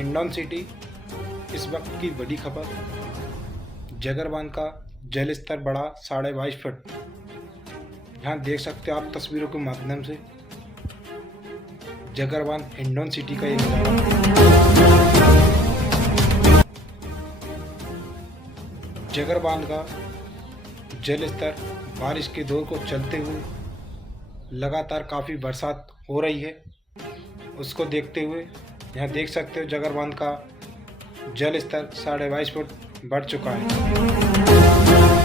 Hindaun city इस वक्त की बड़ी खबर। जगर बांध का जल स्तर बढ़ा 22.5 फुट। यहाँ देख सकते हो आप तस्वीरों के माध्यम से जगर बांध हिंडौन सिटी का ये नजारा। जगर बांध का जल स्तर बारिश के दौर को चलते हुए लगातार काफ़ी बरसात हो रही है, उसको देखते हुए यहाँ देख सकते हो जगर बांध का जल स्तर 22.5 फुट बढ़ चुका है।